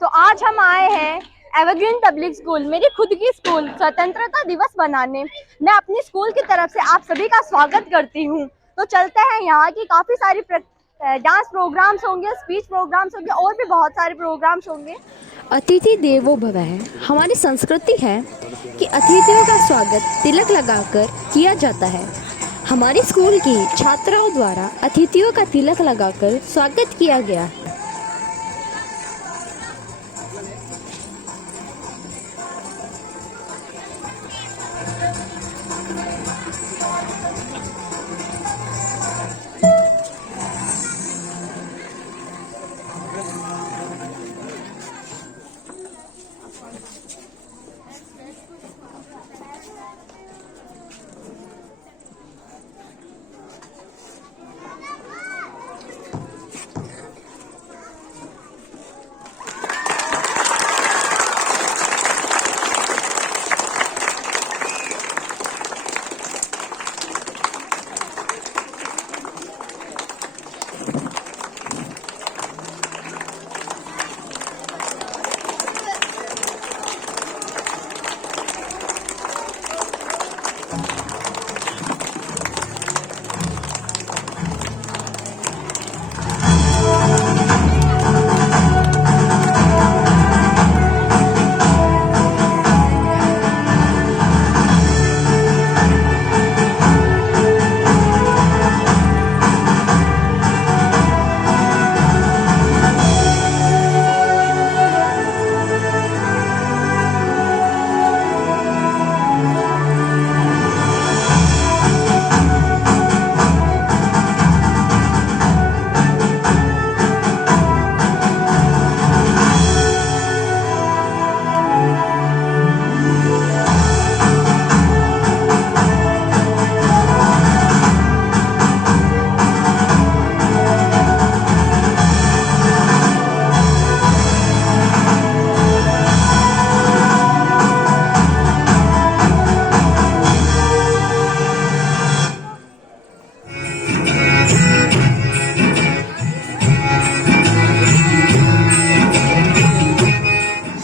तो आज हम आए हैं एवरग्रीन पब्लिक स्कूल, मेरी खुद की स्कूल, स्वतंत्रता दिवस मनाने। मैं अपनी स्कूल की तरफ से आप सभी का स्वागत करती हूँ। तो चलते हैं, यहाँ की काफ़ी सारी डांस प्रोग्राम्स होंगे, स्पीच प्रोग्राम्स होंगे और भी बहुत सारे प्रोग्राम्स होंगे। अतिथि देवो भव है। हमारी संस्कृति है कि अतिथियों का स्वागत तिलक लगाकर किया जाता है। हमारी स्कूल की छात्राओं द्वारा अतिथियों का तिलक लगाकर स्वागत किया गया।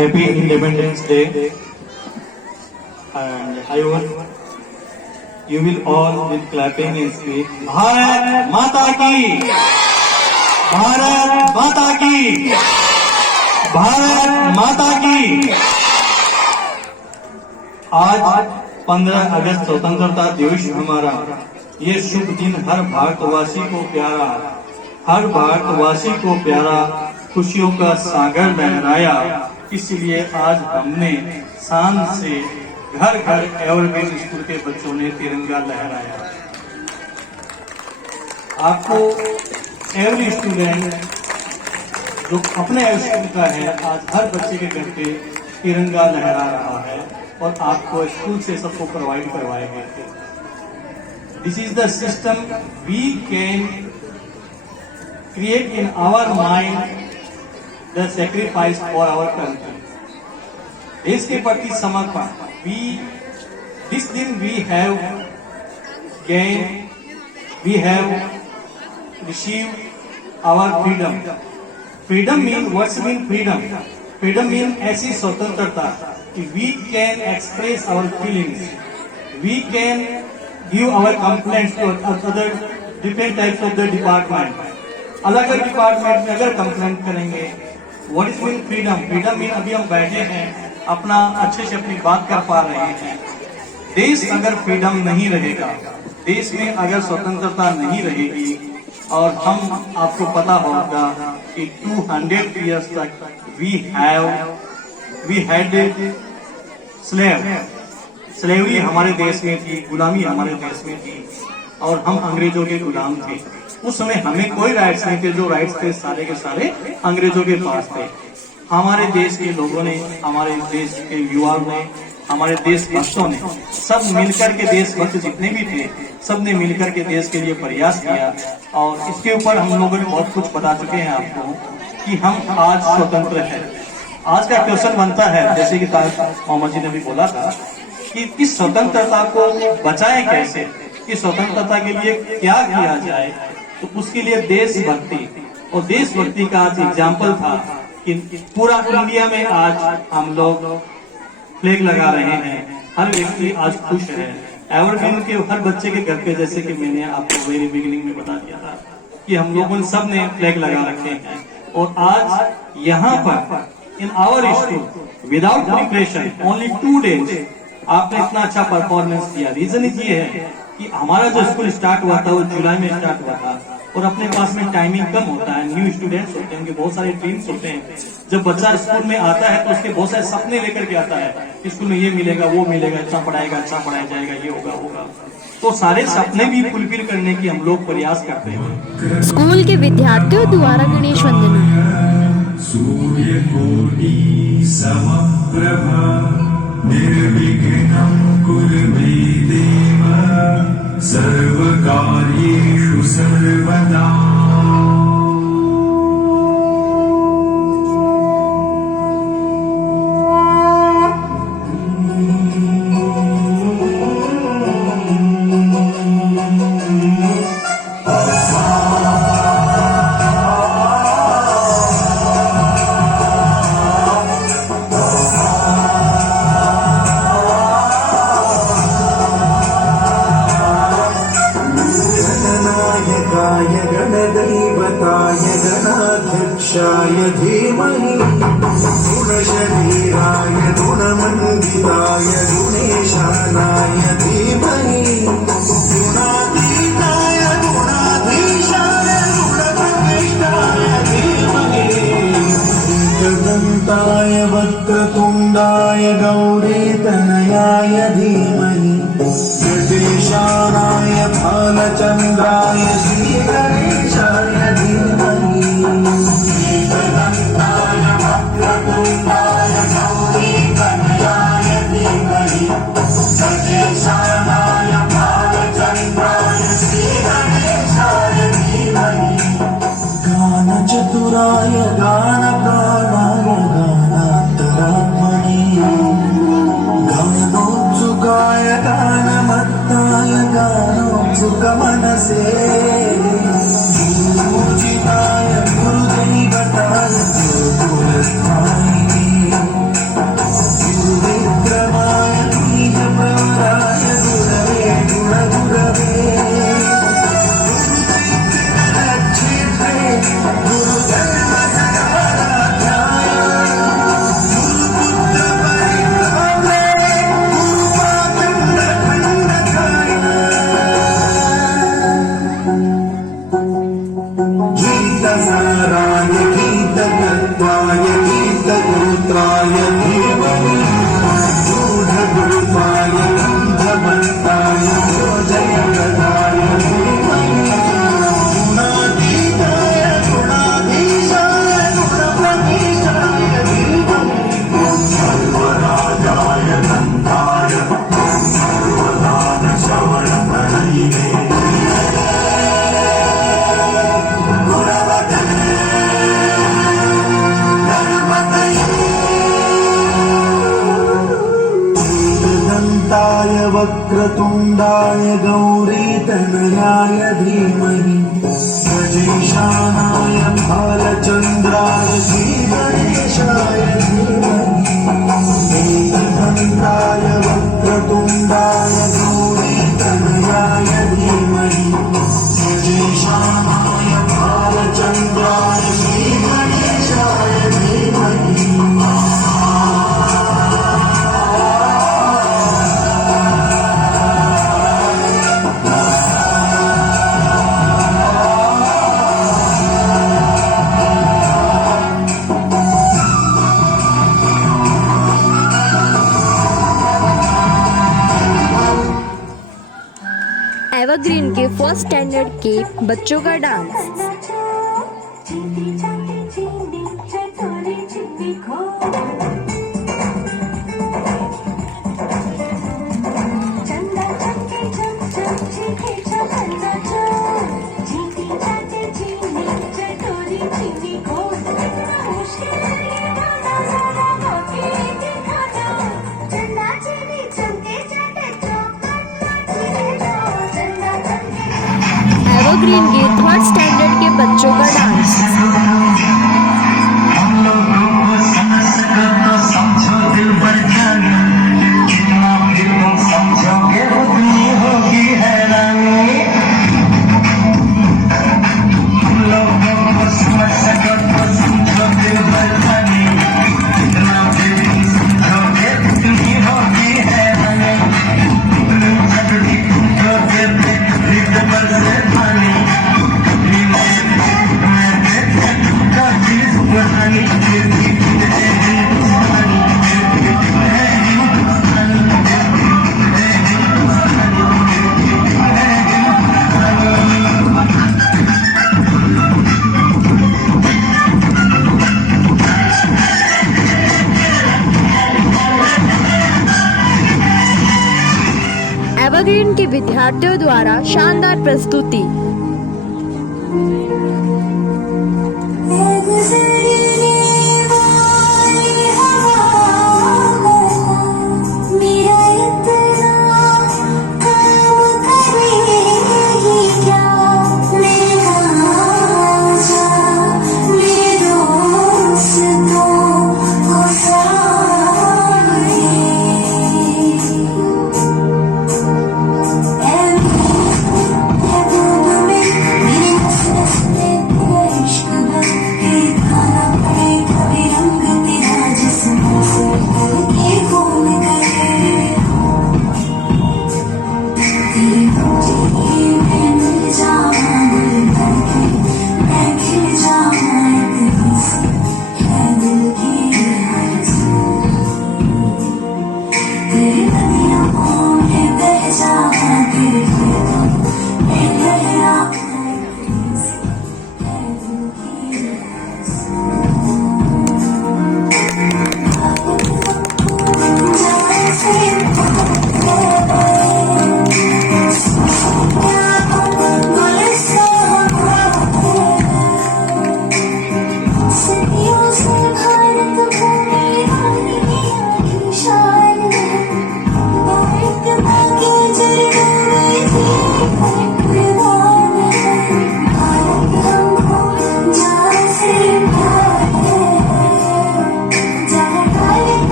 Happy Independence Day, and I want you will all with clapping and speak Bharat Mata Ki, Bharat Mata Ki, Bharat Mata Ki। आज 15 अगस्त स्वतंत्रता दिवस हमारा, ये शुभ दिन हर भारतवासी को प्यारा, हर भारतवासी को प्यारा, खुशियों का सागर लहराया। इसलिए आज हमने शान से घर घर एवरग्रीन स्कूल के बच्चों ने तिरंगा लहराया। आपको एवरी स्टूडेंट जो अपने स्कूल का है, आज हर बच्चे के घर पे तिरंगा लहरा रहा है और आपको स्कूल से सबको प्रोवाइड करवाए गए थे। This is the system we can create in our mind the sacrifice for our country. देश के प्रति समर्पण। दिस दिन we have gain, we have receive our freedom. Freedom mean what's mean freedom? Freedom mean ऐसी स्वतंत्रता कि we can express our feelings, we can give our complaints to other different types of the department. अलग अलग department में अगर complaint करेंगे, what is mean freedom? Freedom mean अभी हम बैठे हैं, अपना अच्छे से अपनी बात कर पा रहे हैं। देश अगर फ्रीडम नहीं रहेगा, देश में अगर स्वतंत्रता नहीं रहेगी, और हम आपको पता होगा कि 200 इयर्स तक वी हैड स्लेवरी हमारे देश में थी, गुलामी हमारे देश में थी, और हम अंग्रेजों के गुलाम थे। उस समय हमें कोई राइट्स नहीं थे, जो राइट्स थे सारे के सारे अंग्रेजों के पास थे। हमारे देश के लोगों ने, हमारे देश के युवाओं ने, हमारे देशभक्तों ने सब मिलकर के, देशभक्त जितने भी थे सब ने मिलकर के देश के लिए प्रयास किया, और इसके ऊपर हम लोगों ने बहुत कुछ बता चुके हैं आपको कि हम आज स्वतंत्र हैं। आज का क्वेश्चन बनता है, जैसे कि मोहम्मद जी ने भी बोला था, कि इस स्वतंत्रता को बचाएं कैसे, इस स्वतंत्रता के लिए क्या किया जाए। तो उसके लिए देशभक्ति, और देशभक्ति का आज एग्जाम्पल था कि लेकिन पूरा इंडिया में आज हम लोग फ्लैग लगा रहे हैं। हर व्यक्ति आज खुश है। एवरग्रीन के हर बच्चे के घर पे, जैसे कि मैंने आपको वेरी बिगिनिंग में बता दिया था कि हम लोगों सब ने फ्लैग लगा रखे हैं। और आज यहाँ पर in our school without preparation only 2 days आपने इतना अच्छा परफॉर्मेंस किया। रीजन ये है कि हमारा जो स्कूल स्टार्ट हुआ था वो जुलाई में स्टार्ट हुआ था और अपने पास में टाइमिंग कम होता है। न्यू स्टूडेंट्स होते हैं, उनके बहुत सारे ड्रीम्स होते हैं। जब बच्चा स्कूल में आता है तो उसके बहुत सारे सपने लेकर के आता है। स्कूल में ये मिलेगा, वो मिलेगा, अच्छा पढ़ाया जाएगा, ये होगा। तो सारे सपने भी फुलफिल करने की हम लोग प्रयास करते हैं। स्कूल के विद्यार्थियों द्वारा गणेश वंदना। सूर्यकोटि समप्रभा निर्विघ्नं कुरु मे देव सर्वकार्येषु सर्वदा। गणदैवताय गणाध्यक्षाय धीमहि गुणशरीराय गुणमण्डिताय गुणेशानाय धीमहि गुणातीताय गुणाधीशाय गुणप्रविष्टाय धीमहि एकदन्ताय वक्रतुण्डाय गौरीतनयाय धीमहि गणेशानाय भालचन्द्राय श्रीगणेशाय धीमहि एकदन्ताय वक्रतुण्डाय गौरीतनयाय धीमहि गणेशानाय भालचन्द्राय श्रीगणेशाय धीमहि गानचतुराय गानप्राणाय गानान्तरात्मने गानोत्सुकाय गानमत्ताय गानोत्सुकमनसे गुरुपूजिताय गुरुदैवताय गुरुकुलस्थायिने गुरुविक्रमाय बीजप्रवराय गुरवे गुणगुरवे गुरुचैतन्यक्षेत्रे गुरुधर्मसदाराध्याय गीतसाराय गीततत्त्वाय गीतगोत्राय धीमहि गूढगुरुपाय गन्धवन्ताय जयप्रदाय धीमहि गुणातीताय गुणाधीशाय गुणप्रविष्टाय धीमहि सर्वराजाय नन्दाय सर्वदानश्रवणप्रदयिने एकदन्ताय वक्रतुण्डाय गौरीतनयाय धीमहि गणेशानाय भालचन्द्राय श्रीगणेशाय धीमहि एकदन्ताय वक्रतुण्डाय गौरीतनयाय धीमहि गणेशानाय भालचन्द्राय श्रीगणेशाय धीमहि एवरग्रीन के फर्स्ट स्टैंडर्ड के बच्चों का डांस। एवरग्रीन के थर्ड स्टैंडर्ड के बच्चों का डांस। विद्यार्थियों द्वारा शानदार प्रस्तुति।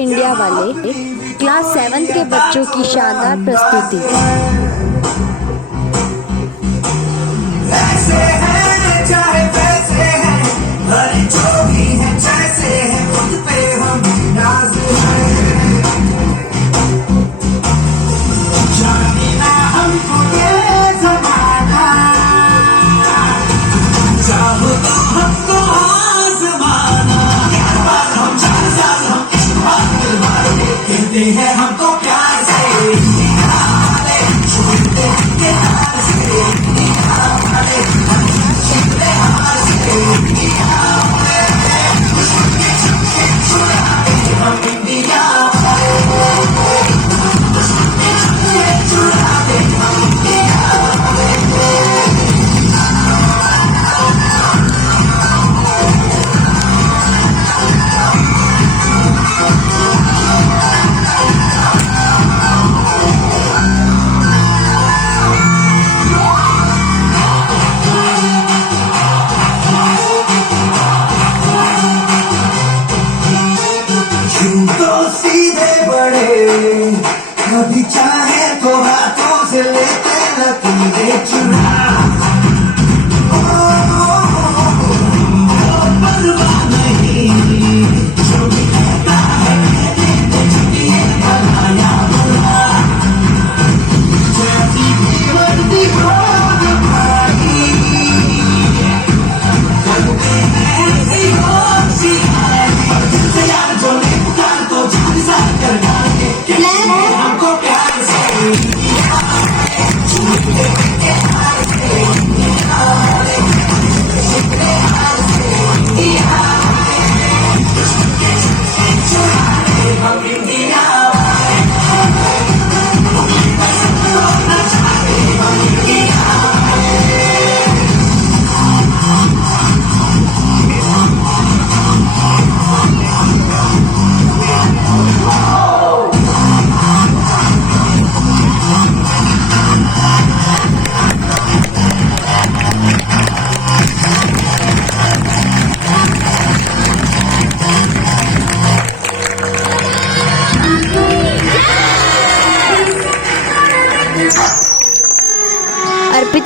इंडिया वाले क्लास 7 के बच्चों की शानदार प्रस्तुति। ऐसे हैं चाहे वैसे हैं, भले जो भी हैं जैसे हैं, खुद पे हम नाज हैं। जाने ना हमको ये ज़माना, चाहो तो हमको आज़माना। हम चार साल हम इश्क बात दिलवाले, कहते हैं हमको प्यार से छूटते के हार से कभी चाहे तो हाथों से लेते लकीरें चुरा। परवाह नहीं जो भी कहता है कहते छुट्टियां बनाया बुरा। जैसी भी वर्दी हो भाई, लगते हैं ऐसी होशी है, और दिल से यार जो ने पुकार तो जान सा कर डाले। हमको प्यार से छूटते के हार से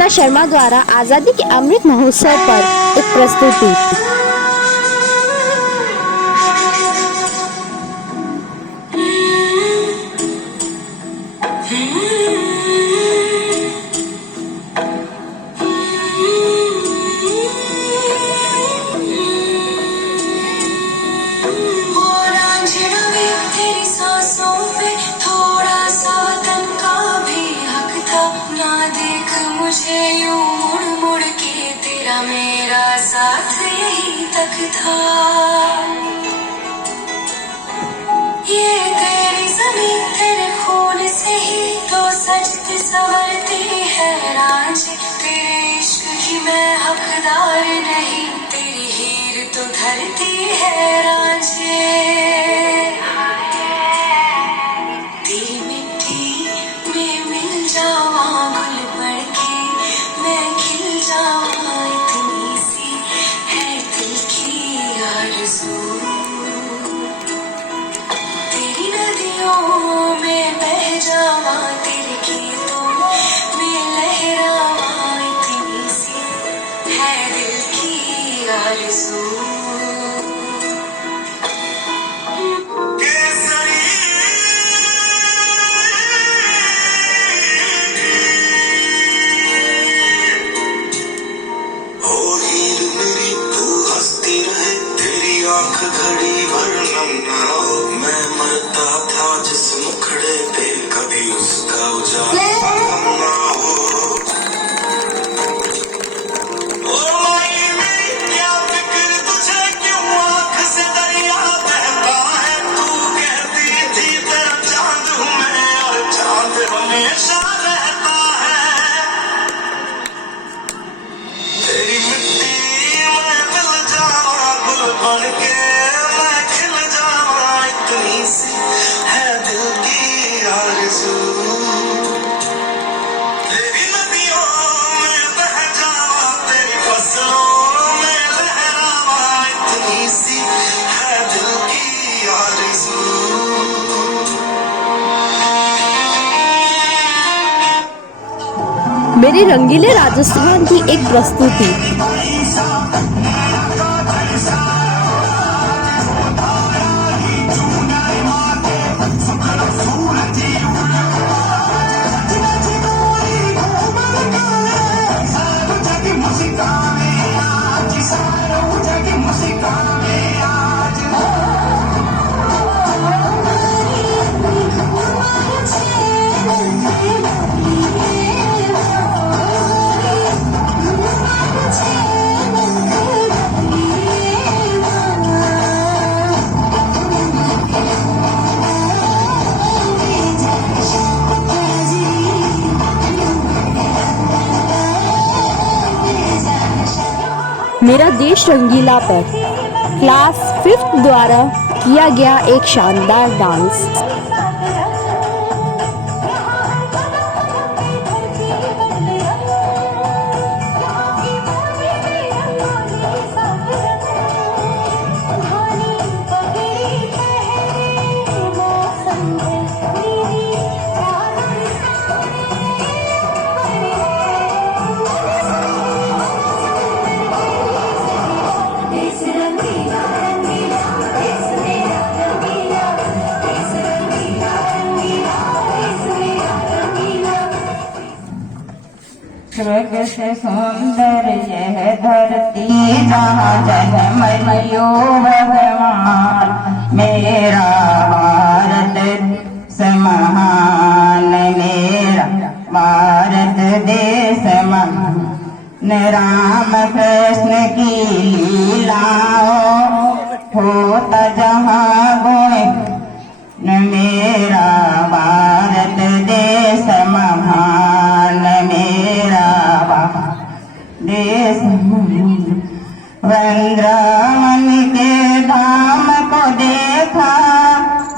गीता शर्मा द्वारा आज़ादी के अमृत महोत्सव पर एक प्रस्तुति। मुझे यूं मुड़ मुड़ के तेरा मेरा साथ यही तक था। ये तेरी ज़मीं तेरे खून से ही तो सजती संवरती है रांझे। तेरे इश्क की मैं हकदार नहीं, तेरी हीर तो धरती है रांझे। तेरी मिट्टी में मिल जावा गुल पड़ के मैं खिल जावा, इतनी सी है दिल की आरज़ू। तेरी नदियों में बह जावा, तेरे गीतों में लहरावा, इतनी सी है दिल की आरज़ू। घड़ी भर नम ना हो, मैं मरता था जिस मुखड़े पे कभी उसका उजाला कम ना हो। ओ माई मेरी क्या फिक्र तुझे, क्यों आँख से दरिया बहता है। तू कहती थी तेरा चांद हूँ मैं और चांद हमेशा रहता है। तेरी मिट्टी में मिल जावा गुल बन के है दिल की आरज़ू। तेरी नदियों में बह जावा, तेरी फसलों में लहरावा, इतनी सी है दिल की आरज़ू। मेरे रंगीले राजस्थान की एक प्रस्तुति। मेरा देश रंगीला पर क्लास 5th द्वारा किया गया एक शानदार डांस। स्वर्ग से सुंदर यह धरती जहाँ जन्मयो भगवान। मेरा भारत महान, मेरा भारत देश महान। राम कृष्ण की लीलाओं होता जहाँ गुण। मेरा भारत देश महान, मेरा देश वृंदावन के धाम को देखा,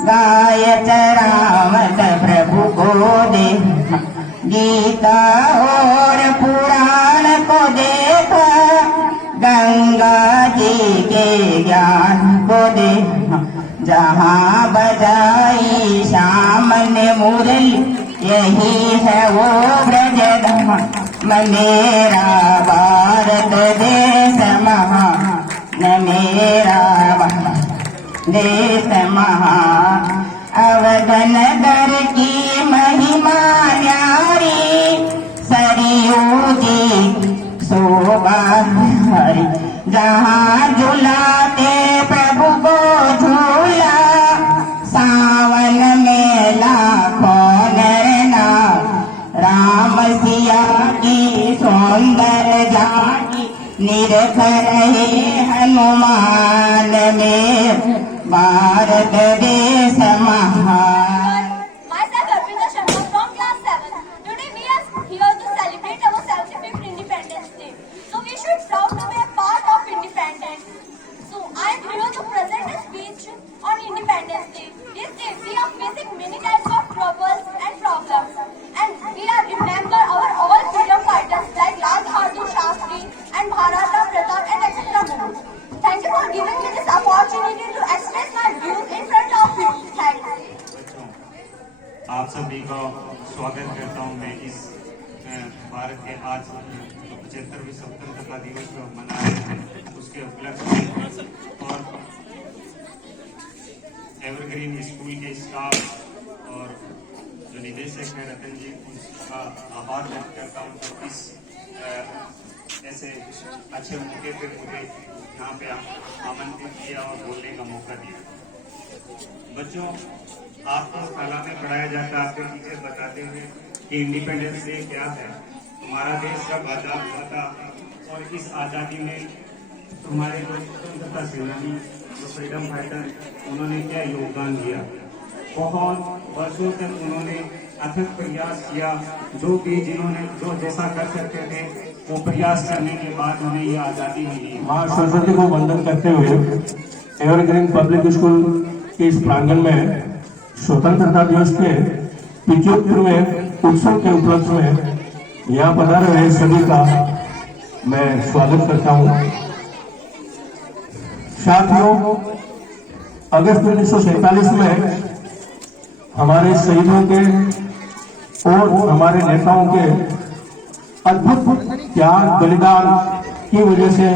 गाय चरावत प्रभु को देखा। गीता और पुराण को देखा, गंगा जी के ज्ञान को देखा। जहाँ बजाई श्याम ने मुरली, यही है वो ब्रज धाम। मेरा भारत देश महान मेरा भारत देश महान अवधन नगर की महिमा न्यारी सरयू जी शोभा हरी जहाँ झुलाते प्रभु को झूला सावन में लाखों नर नार राम सिया की सौंदर्य झांकी निरख रहे हनुमान में भारत देश महान। Myself Arpita Sharma from class 7. Today we are here to celebrate our 75th Independence Day. So we should proud to be a part of independence. So I am here to present a speech on Independence Day. This day we are facing many types of troubles and problems, and we are remember our all freedom fighters like Lal Bahadur Shastri and Bharata Pratap and etc. more. Thank you for giving me this opportunity to express my views in front of you. Thanks. आप सभी का स्वागत करता हूं मैं इस भारत के आज 75वें स्वतंत्रता दिवस को मना रहे हैं उसके उपलक्ष्य में और एवरग्रीन स्कूल के स्टाफ और जो निदेशक है रतन जी उनका आभार व्यक्त करता हूं तो इस ऐसे अच्छे मौके पर मुझे यहाँ पे आमंत्रित किया और बोलने का मौका दिया। बच्चों आपको कला में पढ़ाया जाता है आपके टीचर बताते हुए कि इंडिपेंडेंस डे क्या है हमारा देश कब आजाद हुआ था और इस आज़ादी में हमारे जो स्वतंत्रता सेनानी जो फ्रीडम फाइटर उन्होंने क्या योगदान दिया। बहुत वर्षों तक उन्होंने अथक प्रयास किया जो भी जिन्होंने जो जैसा कर सकते थे वो प्रयास करने के बाद उन्हें ये आज़ादी मिली। माँ सरस्वती को वंदन करते हुए एवरग्रीन पब्लिक स्कूल के इस प्रांगण में स्वतंत्रता दिवस के 75वें उत्सव के उपलक्ष्य में यहाँ पधारे हुए सभी का मैं स्वागत करता हूँ। साथियों, अगस्त 1947 में हमारे शहीदों के और हमारे नेताओं के अद्भुत त्याग बलिदान की वजह से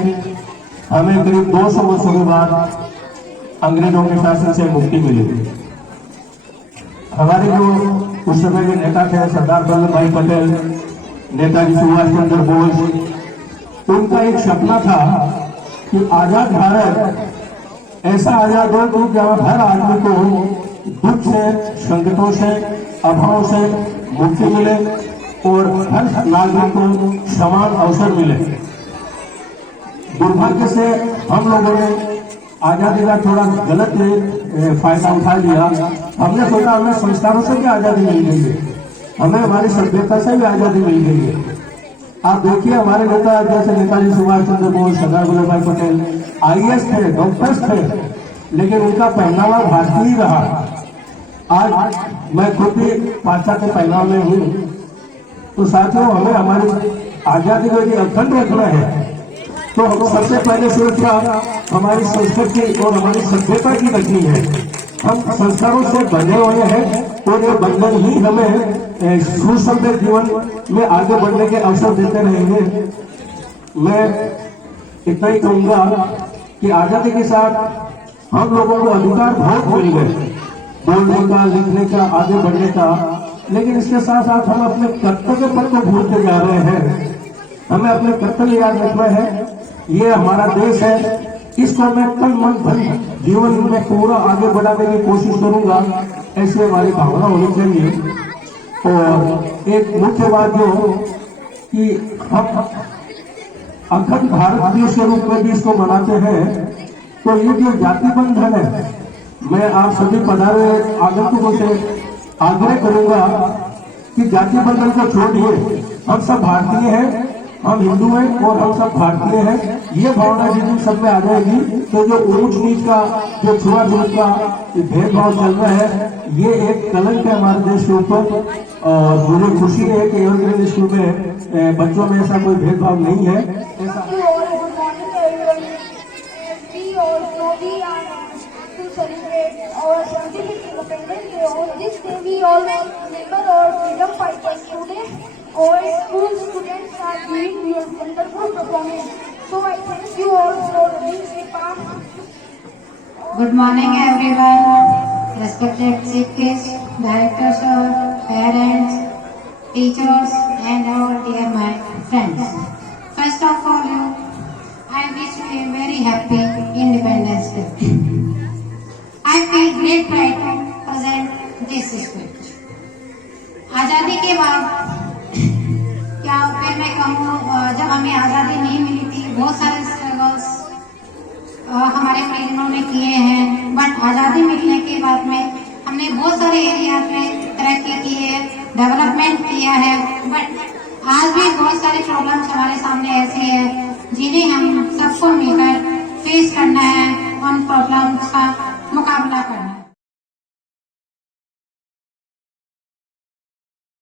हमें करीब 200 वर्षों के बाद अंग्रेजों के शासन से मुक्ति मिली। हमारे जो उस समय के नेता थे सरदार वल्लभ भाई पटेल, नेताजी सुभाष चंद्र बोस, उनका एक सपना था कि आजाद भारत ऐसा आजाद हो कि जहाँ हर आदमी को दुख से, संकटों से, अभाव से मुक्ति मिले और हर नागरिक को समान अवसर मिले। दुर्भाग्य से हम लोगों ने आजादी का थोड़ा गलत फायदा उठा लिया। हमने सोचा हमें संस्कारों से भी आजादी मिल गई है, हमें हमारी सभ्यता से भी आजादी मिल गई है। आप देखिए हमारे नेता जैसे नेताजी सुभाष चंद्र बोस, सरदार वल्लभ भाई पटेल IAS थे, डॉक्टर्स थे, लेकिन उनका पहनावा भारतीय ही रहा। आज मैं खुद भी पाश्चात्य पहनाव में हूँ। तो साथियों, हमें हमारी आजादी को यदि अखंड रखना है तो हम सबसे पहले सुरक्षा हमारी संस्कृति और हमारी सभ्यता की रखनी है। हम संस्कारों से बने हुए हैं और ये बंधन ही हमें सुसंपन्न जीवन में आगे बढ़ने के अवसर देते रहेंगे। मैं इतना ही कहूंगा कि आजादी के साथ हम लोगों को अधिकार बहुत मिल गए, बोलने का, लिखने का, आगे बढ़ने का, लेकिन इसके साथ साथ हम अपने कर्तव्य पद को भूलते जा रहे हैं। हमें अपने कर्तव्य याद रखना है। ये हमारा देश है, इसको मैं तन मन धन जीवन में पूरा आगे बढ़ाने की कोशिश करूंगा, ऐसी हमारी भावना होनी चाहिए। और एक मुख्य बात जो कि हम अखंड भारत देश के रूप में भी इसको मनाते हैं, तो ये जो जाति बंधन है, मैं आप सभी पधारे आगंतुकों से आग्रह करूंगा कि जाति बंधन को छोड़िए। हम सब भारतीय हैं, हम हिंदू हैं और हम सब भारतीय हैं। ये भावना जिस दिन सब में आ जाएगी तो जो ऊंच नीच का, जो छुआछूत का भेदभाव चल रहा है, ये एक कलंक है हमारे देश के ऊपर। और मुझे खुशी है कि एवरग्रीन स्कूल में बच्चों में ऐसा कोई भेदभाव नहीं है। Our 75th Independence Day. On this day, we all remember our freedom fighters. Today, All school students are giving your wonderful performance. So I thank you all for being a part. Good morning everyone, respected chief guests, directors, sir, parents, teachers and all dear my friends. First of all, I wish you a very happy Independence Day. I feel great pride to present this speech. आज़ादी के बाद क्या फिर मैं कहूँ, जब हमें आज़ादी नहीं मिली थी बहुत सारे स्ट्रगल्स हमारे परिजनों ने किए हैं, बट आज़ादी मिलने के बाद में हमने बहुत सारे एरियाज में तरक्की की है, डेवलपमेंट किया है, बट आज भी बहुत सारे प्रॉब्लम्स हमारे सामने ऐसे हैं जिन्हें हम सबको मिलकर फेस करना है, उन प्रॉब्लम्स का मुकाबला